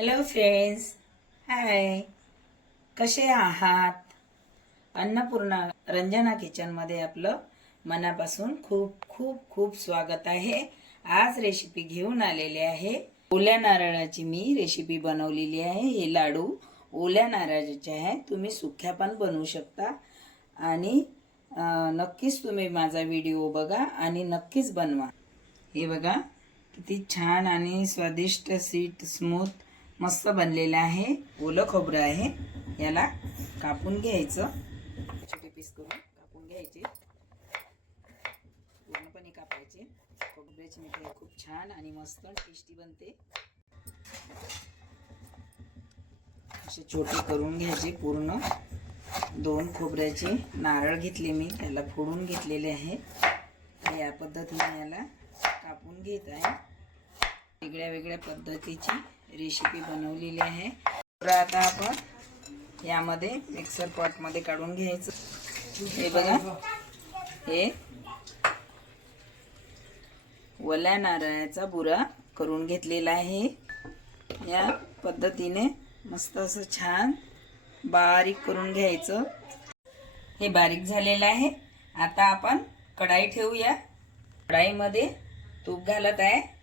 Hello friends hi कसे आहात? अन्नपूर्णा रंजना किचनमध्ये आपलं मनापासून खूप खूप खूप स्वागत आहे. आज रेसिपी घेऊन आलेली आहे. ओल्या नारळाची मी रेसिपी बनवलेली आहे. हे लाडू ओल्या नारळाचे आहे तुम्ही सुख्या पण बनवू शकता. आणि नक्कीच तुम्ही माझा व्हिडिओ बघा आणि नक्कीच बनवा. हे बघा किती छान आणि स्वादिष्ट स्वीट स्मूथ मस्त बनलेलं आहे. ओलं खोबरं आहे. याला कापून घ्यायचं. छोटे पीस करून कापून घ्यायचे. पूर्णपणे कापायचे. खोबऱ्याची मिठाई खूप छान आणि मस्त टेस्टी बनते. असे छोटे करून घ्यायचे पूर्ण. दोन खोबऱ्याचे नारळ घेतले मी. त्याला फोडून घेतलेले आहे. या पद्धतीने याला कापून घेत आहे. वेगळ्या वेगळ्या पद्धतीची रेसिपी बनवलेली आहे. आता आपण यामध्ये मिक्सर पॉटमध्ये काढून घ्यायचं. हे बघा. हे ओल्या नारळाचा बुरा करून घेतलेला आहे. या पद्धतीने मस्त असं छान बारीक करून घ्यायचं. हे बारीक झालेलं आहे. आता आपण कढाई ठेवूया. कढाईमध्ये तूप घालत आहे.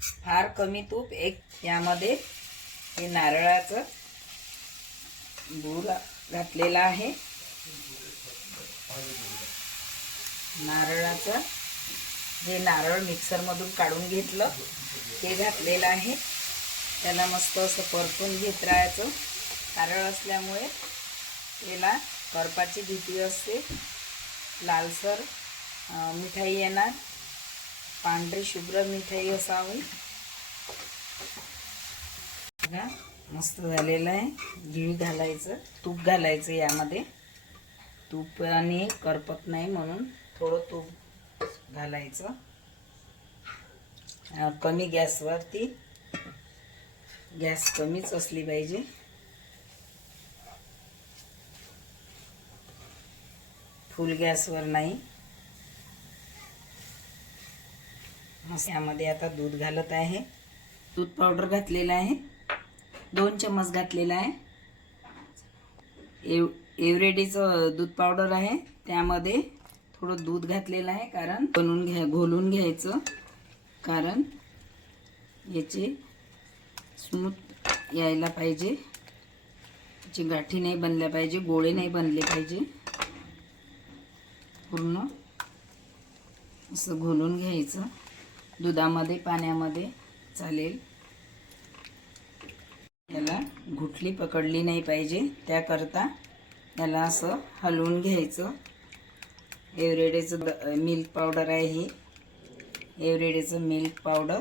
फार कमी तूप एक यामध्ये हे नारळाचं बूर घातलेला आहे. नारळाचं जे नारळ मिक्सरमधून काढून घेतलं. ते घातलेलं आहे. त्याला मस्त असं परतून घेत राहायचं. नारळ असल्यामुळे त्याला करपाची भीती असते. लालसर मिठाई येणार. पांढरी शुभ्र मिठाई असावी. बघा मस्त झालेलं आहे. घी घालायचं तूप घालायचं यामध्ये. तूप आणि करपत नाही म्हणून थोडं तूप घालायचं. कमी गॅसवरती. गॅस कमीच असली पाहिजे. फुल गॅसवर नाही मस्त यामध्ये आता दूध घालत आहे. दूध पावडर घातलेलं आहे. दोन चम्मच घातलेला आहे. एव एव्हरेडीचं दूध पावडर आहे. त्यामध्ये थोडं दूध घातलेलं आहे कारण बनवून घ्या घोलून घ्यायचं. कारण याचे स्मूथ यायला पाहिजे. याची गाठी नाही बनल्या पाहिजे गोळे नाही बनले पाहिजे. पूर्ण असं घोलून घ्यायचं. दुधामध्ये पाण्यामध्ये चालेल. याला घुटली पकडली नाही पाहिजे. त्याकरता याला असं हलवून घ्यायचं. एवरेडेचं द- मिल्क पावडर आहे ही. एवरेडेचं मिल्क पावडर.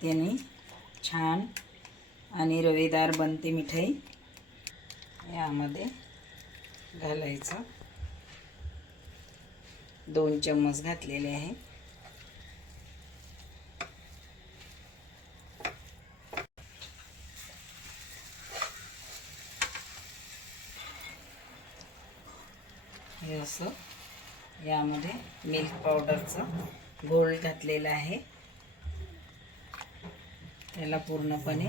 त्याने छान आणि रवेदार बनते मिठाई. यामध्ये घालायचं. दोन चम्मच घातलेले आहे हे असं यामध्ये मिल्क पावडरचं. गोल्ड घातलेलं आहे. त्याला पूर्णपणे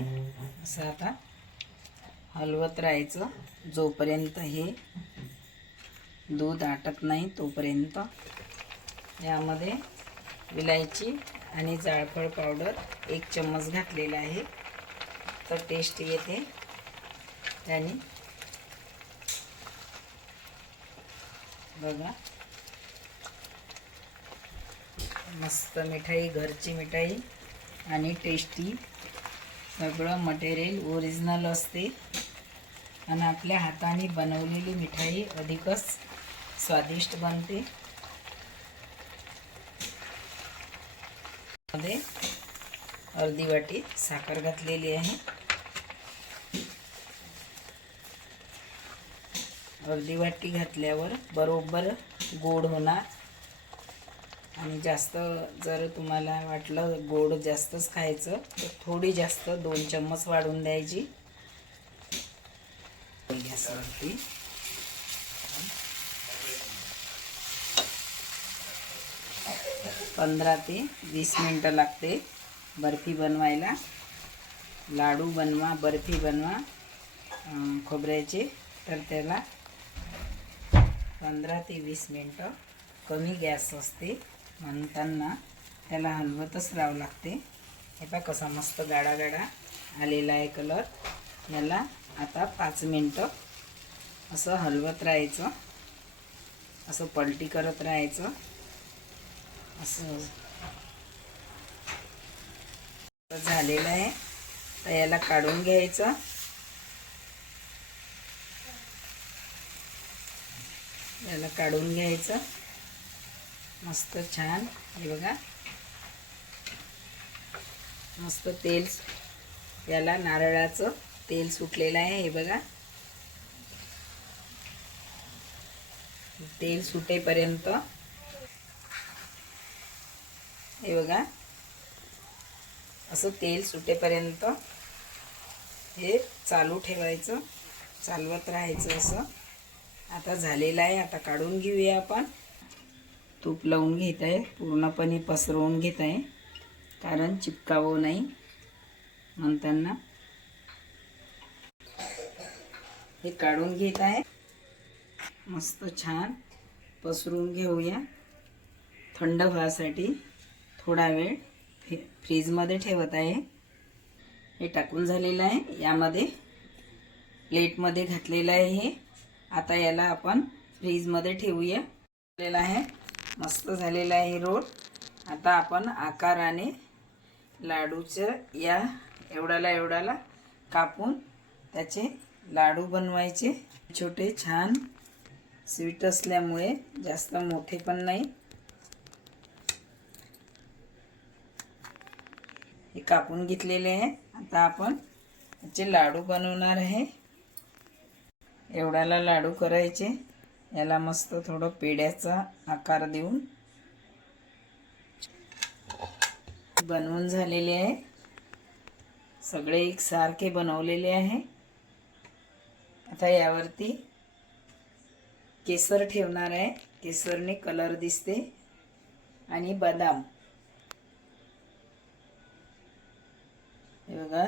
असं आता हलवत राहायचं. जोपर्यंत हे दूध आटत नाही तोपर्यंत यामध्ये विलायची आणि जाळफळ पावडर एक चम्मच घातलेला आहे. तर टेस्ट येते. त्याने बघा. मस्त मिठाई घरची मिठाई आणि टेस्टी सगळं मटेरियल ओरिजिनल असते. आणि आपल्या हाताने बनवलेली मिठाई अधिकच स्वादिष्ट बनते. मध्ये अर्धी वाटी साखर घातलेली आहे. अर्धी वाटी घातल्यावर बरोबर गोड होणार. आणि जास्त जर तुम्हाला वाटलं गोड जास्तच खायचं तर थोडी जास्त दोन चम्मच वाढून द्यायची. गॅसवरती पंधरा ते वीस मिनटं लागते बर्फी बनवायला. लाडू बनवा बर्फी बनवा खोबऱ्याचे. तर त्याला पंधरा ते वीस मिनटं कमी गॅस असते. म्हणताना त्याला हलवतच राहावं लागते. हे पहा कसा मस्त गाडा गाडा आलेला आहे कलर. याला आता पाच मिनटं असं हलवत राहायचं. असं पलटी करत राहायचं. असं झालेलं आहे. तर याला काढून घ्यायचं. याला काढून घ्यायचं. मस्त छान. हे बघा. मस्त तेल याला नारळाचं तेल सुटलेलं आहे हे बघा. तेल सुटेपर्यंत. हे बघा. असं तेल सुटेपर्यंत हे चालू ठेवायचं. चालवत राहायचं असं. आता झालेलं आहे आता काढून घेऊया आपण. तूप लावून घेत आहे. पूर्णपणे पसरवून घेत आहे. कारण चिपकावं नाही म्हणताना. हे काढून घेत आहे. मस्त छान पसरून घेऊया. थंड व्हायसाठी थोडा वेळ फ्री फ्रीजमध्ये ठेवत आहे. हे टाकून झालेलं आहे. यामध्ये प्लेटमध्ये घातलेलं आहे हे. आता याला आपण फ्रीजमध्ये ठेवूया. आहे. मस्त झालेला आहे रोल. आता आपण आकाराने लाडूचं या एवढ्याला एवढ्याला कापून त्याचे लाडू बनवायचे. छोटे छान स्वीट असल्यामुळे जास्त मोठे पण नाही. हे कापून घेतलेले आहे. आता आपण याचे लाडू बनवणार आहे. एवढ्याला लाडू करायचे. याला मस्त थोडं पेड्याचा आकार देऊन बनवून झालेले आहे. सगळे एक सारखे बनवलेले आहे. आता यावरती केसर ठेवणार आहे. केसरने कलर दिसते. आणि बदाम. हे बघा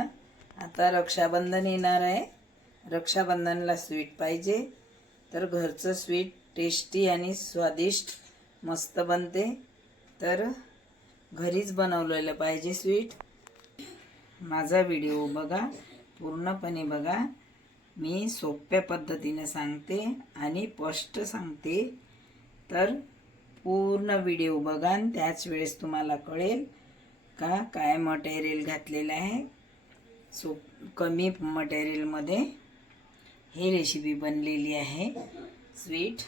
आता रक्षाबंधन येणार आहे. रक्षाबंधनला स्वीट पाहिजे. तर घरचं स्वीट टेस्टी आणि स्वादिष्ट मस्त बनते. तर घरीच बनवलेलं पाहिजे स्वीट माझा व्हिडिओ बघा पूर्णपणे बघा. मी सोप्या पद्धतीने सांगते आणि स्पष्ट सांगते. तर पूर्ण व्हिडिओ बघा आणि त्याच वेळेस तुम्हाला कळेल का काय मटेरियल घातलेलं आहे. सो कमी मटेरियलमध्ये ही रेसिपी बनलेली आहे. स्वीट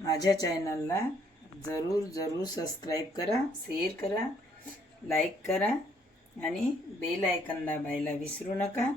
माझ्या चॅनलला जरूर जरूर सबस्क्राईब करा शेअर करा लाईक करा आणि बेल आयकन दाबायला विसरू नका.